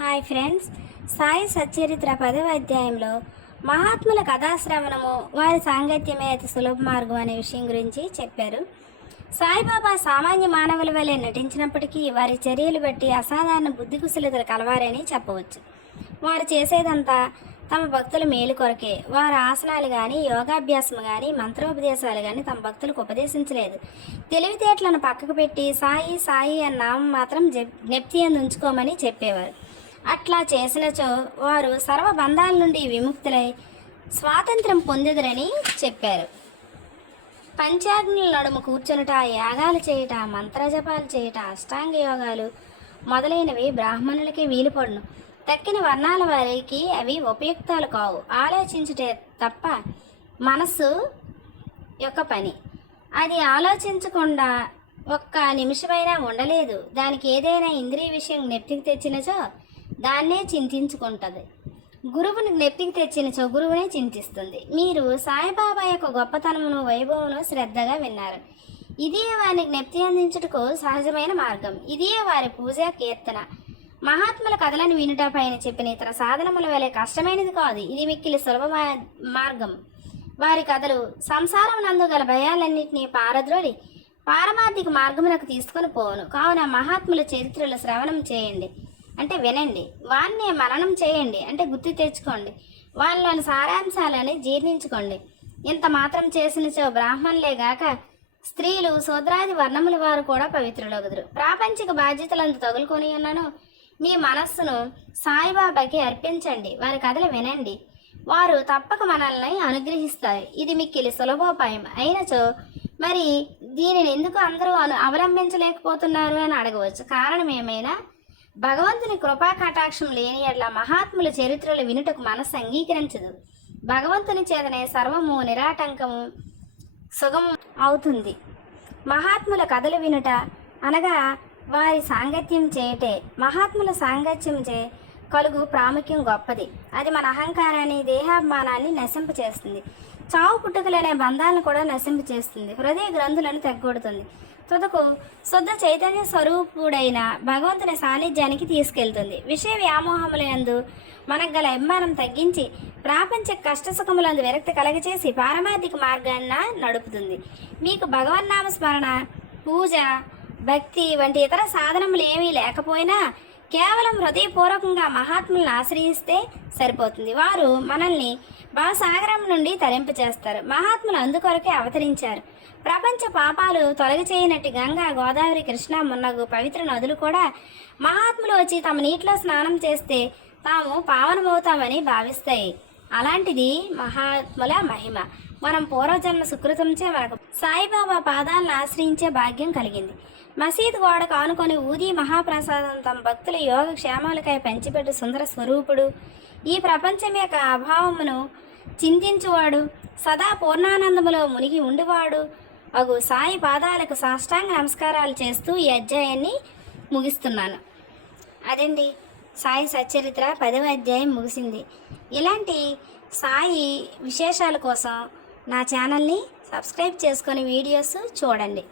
Hi friends. Sai Satcharitra పదవ అధ్యాయంలో మహాత్ముల కథాశ్రవణము వారి సాంగత్యమే అతి సులభ మార్గం అనే విషయం గురించి చెప్పారు. సాయిబాబా సామాన్య మానవుల వలె నటించినప్పటికీ వారి చర్యలు బట్టి అసాధారణ బుద్ధి కుశలతలు కలవారని చెప్పవచ్చు. వారు చేసేదంతా తమ భక్తుల మేలు కొరకే. వారు ఆసనాలు కానీ యోగాభ్యాసం కానీ మంత్రోపదేశాలు కానీ తమ భక్తులకు ఉపదేశించలేదు. తెలివితేటలను పక్కకు పెట్టి సాయి సాయి అన్న నామం మాత్రం జప్ జ్ఞప్తి అని ఉంచుకోమని చెప్పేవారు. అట్లా చేసినచో వారు సర్వబంధాల నుండి విముక్తులై స్వాతంత్రం పొందెదరని చెప్పారు. పంచాగ్నుల నడుము కూర్చునుట యాగాలు చేయుట మంత్రజపాలు చేయుట అష్టాంగ యోగాలు మొదలైనవి బ్రాహ్మణులకి వీలుపడును. తక్కిన వర్ణాల వారికి అవి ఉపయుక్తాలు కావు. ఆలోచించుటే తప్ప మనస్సు యొక్క పని. అది ఆలోచించకుండా ఒక్క నిమిషమైనా ఉండలేదు. దానికి ఏదైనా ఇంద్రియ విషయం నెప్తికి తెచ్చినచో దాన్నే చింతించుకుంటుంది. గురువుని నెప్పికి తెచ్చినచో గురువునే చింతిస్తుంది. మీరు సాయిబాబా యొక్క గొప్పతనమును వైభవమును శ్రద్ధగా విన్నారు. ఇదే వారిని జ్ఞప్తి అందించుటకు సహజమైన మార్గం. ఇదే వారి పూజ కీర్తన. మహాత్ముల కథలను వినుట పైన చెప్పిన ఇతర సాధనముల వలె కష్టమైనది కాదు. ఇది మిక్కిలి సులభ మార్గం. వారి కథలు సంసారం నందు గల భయాలన్నింటినీ పారద్రోడి పారమార్థిక మార్గమునకు తీసుకొని పోవును. కావున మహాత్ముల చరిత్రలు శ్రవణం చేయండి. అంటే వినండి. వారిని మననం చేయండి. అంటే గుర్తు తెచ్చుకోండి. వాళ్ళలోని సారాంశాలని జీర్ణించుకోండి. ఇంత మాత్రం చేసినచో బ్రాహ్మణులే గాక స్త్రీలు శూద్రాది వర్ణముల వారు కూడా పవిత్రులగుదురు. ప్రాపంచిక బాధ్యతలంత తగులుకొని ఉన్నాను మీ మనస్సును సాయిబాబాకి అర్పించండి. వారి కథలు వినండి. వారు తప్పక మనల్ని అనుగ్రహిస్తారు. ఇది మిక్కిలి సులభోపాయం. అయినచో మరి దీనిని ఎందుకు అందరూ అను అవలంబించలేకపోతున్నారు అని అడగవచ్చు. కారణం ఏమైనా భగవంతుని కృపా కటాక్షం లేని ఎట్ల మహాత్ముల చరిత్రలు వినుటకు మనస్సు అంగీకరించదు. భగవంతుని చేతనే సర్వము నిరాటంకము సుగము అవుతుంది. మహాత్ముల కథలు వినుట అనగా వారి సాంగత్యం చేయటే మహాత్ముల సాంగత్యం చే కలుగు ప్రాముఖ్యం గొప్పది. అది మన అహంకారాన్ని దేహాభిమానాన్ని నశింప చేస్తుంది చావు పుట్టుకలనే బంధాలను కూడా నశింప చేస్తుంది హృదయ గ్రంథులను తెగ్గొడుతుంది. తుదకు శుద్ధ చైతన్య స్వరూపుడైన భగవంతుని సాన్నిధ్యానికి తీసుకెళ్తుంది. విషయ వ్యామోహములందు మనకు గల అభిమానం తగ్గించి ప్రాపంచ కష్టసుఖములందు విరక్తి కలగచేసి పారమార్థిక మార్గాన్న నడుపుతుంది. మీకు భగవన్నామ స్మరణ పూజ భక్తి వంటి ఇతర సాధనములు ఏమీ లేకపోయినా కేవలం హృదయపూర్వకంగా మహాత్ములను ఆశ్రయిస్తే సరిపోతుంది. వారు మనల్ని భావసాగరం నుండి తరింపచేస్తారు మహాత్ములు అందుకొరకే అవతరించారు. ప్రపంచ పాపాలు తొలగి చేయనట్టు గంగా గోదావరి కృష్ణ మున్నగు పవిత్ర నదులు కూడా మహాత్ములు వచ్చి తమ నీటిలో స్నానం చేస్తే తాము పావనమవుతామని భావిస్తాయి. అలాంటిది మహాత్ముల మహిమ. మనం పూర్వజన్మ సుకృతంచే మనకు సాయిబాబా పాదాలను ఆశ్రయించే భాగ్యం కలిగింది. మసీద్ గోడకు ఆనుకొని ఊది మహాప్రసాదం తమ భక్తుల యోగ క్షేమాలకై పంచిపెట్టు సుందర స్వరూపుడు. ఈ ప్రపంచం యొక్క అభావమును చింతించువాడు. సదా పూర్ణానందములో మునిగి ఉండివాడు. అగు సాయి పాదాలకు సాష్టాంగ నమస్కారాలు చేస్తూ ఈ అధ్యాయాన్ని ముగిస్తున్నాను. అదండి. సాయి సచ్చరిత్ర పదవ అధ్యాయం ముగిసింది. ఇలాంటి సాయి విశేషాల కోసం నా ఛానల్ని సబ్స్క్రైబ్ చేసుకొని వీడియోస్ చూడండి.